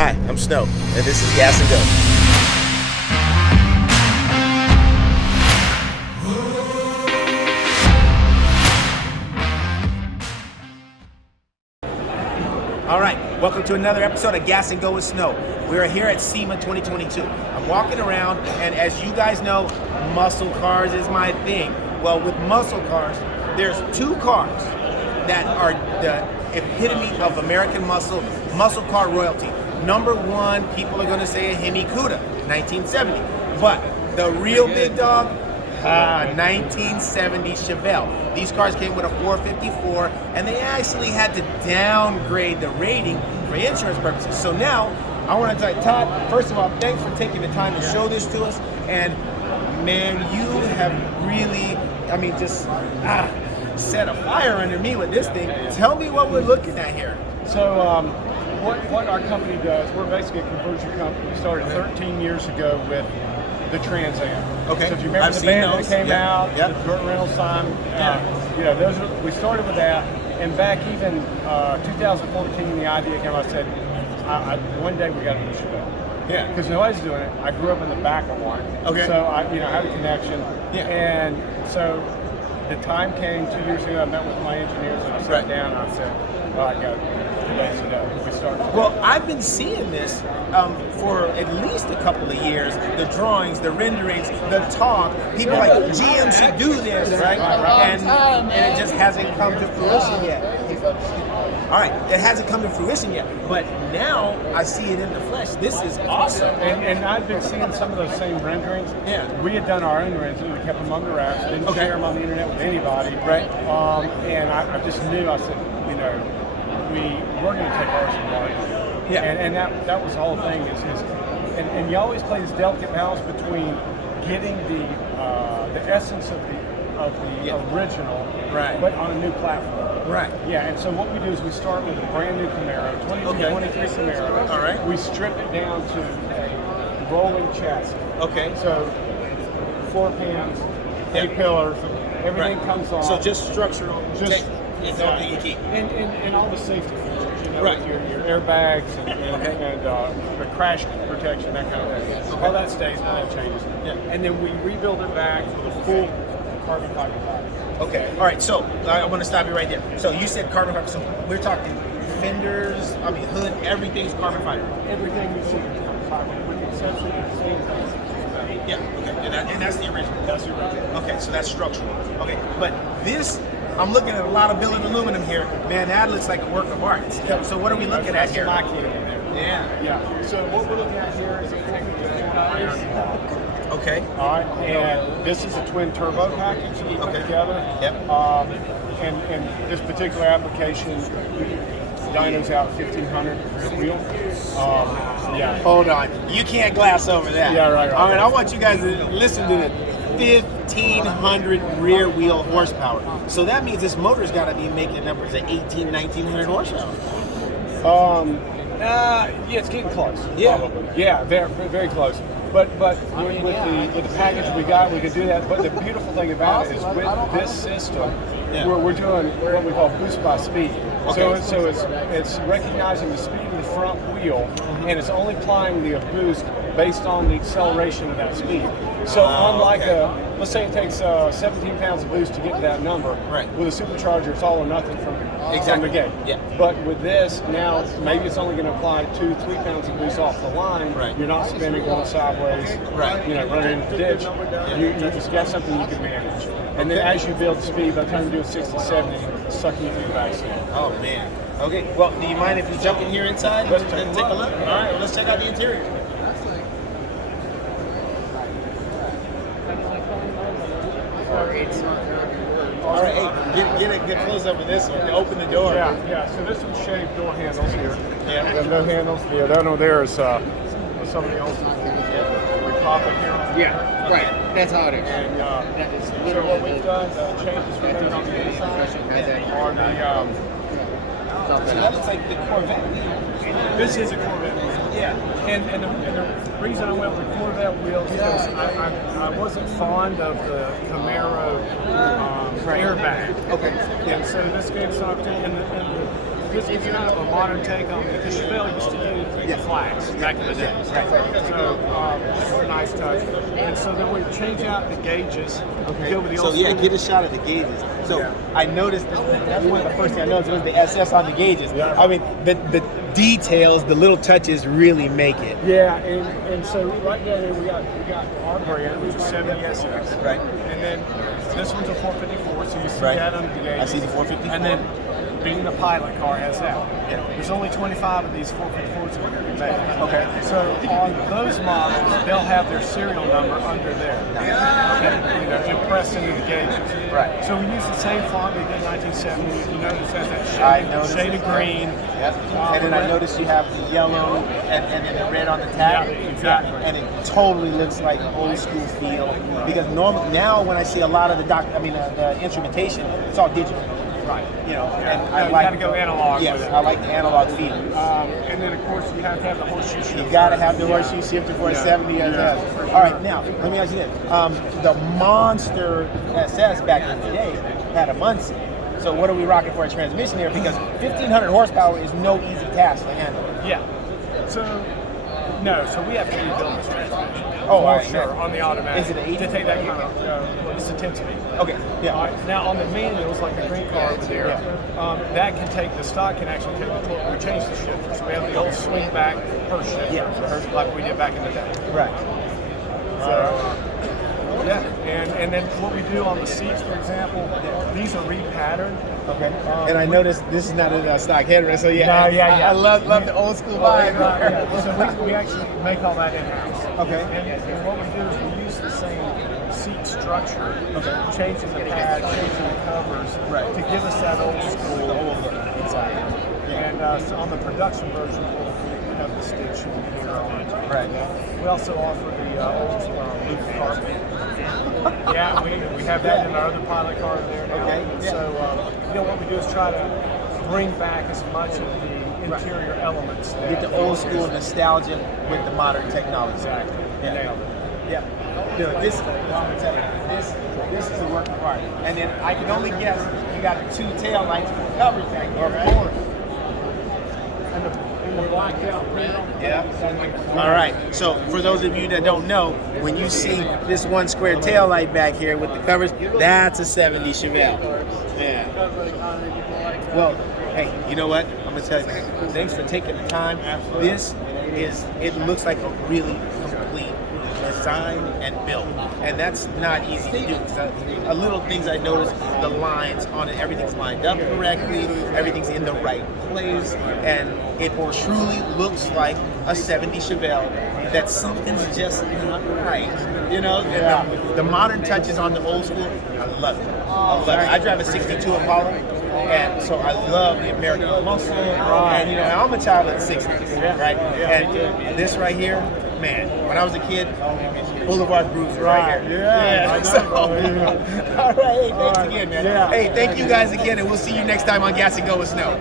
Hi, I'm Snow, and this is Gas and Go. All right, welcome to another episode of Gas and Go with Snow. We are here at SEMA 2022. I'm walking around, and as you guys know, muscle cars is my thing. Well, with muscle cars, there's two cars that are the epitome of American muscle car royalty. Number one, people are going to say a Hemi Cuda, 1970. But the real big dog, 1970 Chevelle. These cars came with a 454, and they actually had to downgrade the rating for insurance purposes. So now, I want to tell you, Todd, first of all, thanks for taking the time to show this to us. And man, you have really, just set a fire under me with this thing. Tell me what we're looking at here. So what our company does, we're basically a conversion company. We started 13 years ago with the Trans Am. Okay. So if you remember the band that came out, the Kurt Reynolds song, we started with that. And back even 2014, the idea came, I said, one day we got to do Chevelle. Yeah. Because nobody's doing it. I grew up in the back of one. Okay. So I had a connection. Yeah. And so the time came 2 years ago. I met with my engineers and I sat down and I said, well, I got we started. Well, I've been seeing this for at least a couple of years. The drawings, the renderings, the talk. People like GM should do this, right? And it just hasn't come to fruition yet. All right, it hasn't come to fruition yet, but now I see it in the flesh. This is awesome. And I've been seeing some of those same renderings. Yeah. We had done our own renderings. We kept them under wraps. Didn't share them on the internet with anybody. Right. And I just knew, I said, we're going to take ours to market. Yeah. And that was the whole thing. And you always play this delicate balance between getting the essence of the original, right, but on a new platform. Right. Yeah, and so what we do is we start with a brand new Camaro, 23 Camaro. All right. We strip it down to a rolling chassis. Okay. So 4 pans, 8 pillars, everything comes on. So just structural. It's all that you keep. And all the safety features, right. your airbags and the crash protection, that kind of thing. Okay. All that stays, none of that changes. Yeah. And then we rebuild it back with a full carbon fiber body. Okay. All right. So I want to stop you right there. So you said carbon fiber. So we're talking fenders, hood, everything's carbon fiber. Everything you see is carbon fiber, with the exception of the same thing. Yeah. Okay. And that's the original. That's the original. Okay. So that's structural. Okay. But this, I'm looking at a lot of billet aluminum here. Man, that looks like a work of art. Yeah. So what are we looking at here? That's in there. Yeah. So what we're looking at here is a 454 iron. Okay. All right, and this is a twin turbo package that we put together. Yep. And this particular application, dyno's out 1500 rear wheel. Yeah. Hold on. You can't glass over that. Yeah, right. All right, I want you guys to listen to the 1,500 rear wheel horsepower. So that means this motor's got to be making numbers at 1,900 horsepower. Yeah, it's getting close. Yeah. Probably. Yeah, very, very close. But with the package we got, we could do that. But the beautiful thing about it is with this system, we're doing what we call boost by speed. Okay. So it's recognizing the speed of the front wheel, and it's only applying the boost based on the acceleration of that speed. So unlike let's say it takes 17 pounds of boost to get to that number. Right. With a supercharger, it's all or nothing from the gate. Yeah. But with this, now maybe it's only going to apply 2-3 pounds of boost off the line. Right. You're not spinning, going sideways. Right. Running into the ditch. You just got something you can manage. And then as you build speed, by the time you do a 60-70, it's sucking you through the back seat. Oh man. Okay. Well, do you mind if we jump in here inside and take a look? All right. Well, let's check out the interior. All right, hey, get close up with this one. Open the door. Yeah. So this one's shaved door handles here. Yeah. There's no handles. Yeah, that one there is somebody else's. We pop it here. Yeah, right. That's how it is. And That is so literally what we've done, the changes we did on the inside are the. So that looks like the Corvette wheel. This is a Corvette. Yeah. And the reason I went with Corvette wheels is because I wasn't fond of the Camaro airbag. Okay. And so this gave us an opportunity. And this is kind of a modern take on it. Because Chevelle used to use the flags back in the day. So it's a nice touch. And so then we change out the gauges. Okay. Go with the So old yeah, school. get a shot of the gauges. So Yeah. I noticed that's one of the first things I noticed was the SS on the gauges. Yeah. I mean, the details, the little touches really make it. Yeah, and so right down here we got our brand, which is 70 SS. Right. And then this one's a 454, so you see Right. that under the gauges. I see the 454. And then being the pilot car has that. Yeah. There's only 25 of these 454s that are going to be made. Okay. So on those models, they'll have their serial number under there. Okay. Impressed into the gauges. Right. So we use the same font we did in 1970. You notice that I shade, noticed shade of green. Yep. And then I noticed you have the yellow and then the red on the tag. Yeah, exactly. And it totally looks like old school feel. Because normally now when I see a lot of the instrumentation, it's all digital. Right. You know, Yeah. and I You like gotta go analog Yes, with it. I like the analog feel. And then of course you have to have the horseshoe shifter. You gotta have the horseshoe shifter for a 70 SS. All right, now let me ask you this: the Monster SS back in the day had a Muncie. So what are we rocking for a transmission here? Because 1,500 horsepower is no easy task to handle. Yeah. So so we have to rebuild this transmission. Oh, for all right, sure, yeah. on the automatic. Is it an 80? To take that kind of, it's a 10-speed. Okay, yeah. All right, now on the manuals, like the green car over there, that can take, the stock can actually take the torque. We changed the shifters. We have the old swing back per shifter, like we did back in the day. Right. Yeah, and then what we do on the seats, for example, these are repatterned. Okay. And I noticed this is not a stock headrest, so yeah. I love the old school vibe. So we actually make all that in-house. Okay. And what we do is we use the same seat structure, changing the pad, changing the covers, to give us that old school look. Exactly. And so on the production version, we have the stitch here on. Right. We also offer the old loop carpet. Yeah, we have that in our other pilot car there now. Okay. So, what we do is try to bring back as much of the interior elements. Get the old school nostalgia with the modern technology. Exactly. Yeah. Nailed it. Yeah. Dude, this, I'm gonna tell you, this is a work of art. And then I can only guess you got 2 tail lights for covers back here, right? Of course. And the blacked out grill. Yeah. All right. So for those of you that don't know, when you see this one square tail light back here with the covers, that's a 70 Chevelle. Yeah. Well, hey, you know what? I'm gonna tell you. Thanks for taking the time. This is. It looks like a really complete design and build, and that's not easy to do. A little things I noticed, the lines on it, everything's lined up correctly, everything's in the right place, and it truly looks like a 70 Chevelle. That something's just not right, you know. And the modern touches on the old school, I love it. I love it. I drive a '62 Impala, and so I love the American muscle. And I'm a child of the '60s, right? And this right here, man, when I was a kid, Boulevard Bruiser right here. Yeah. So, all right, hey, thanks again, man. Yeah. Hey, thank you guys again, and we'll see you next time on Gas and Go with Snow.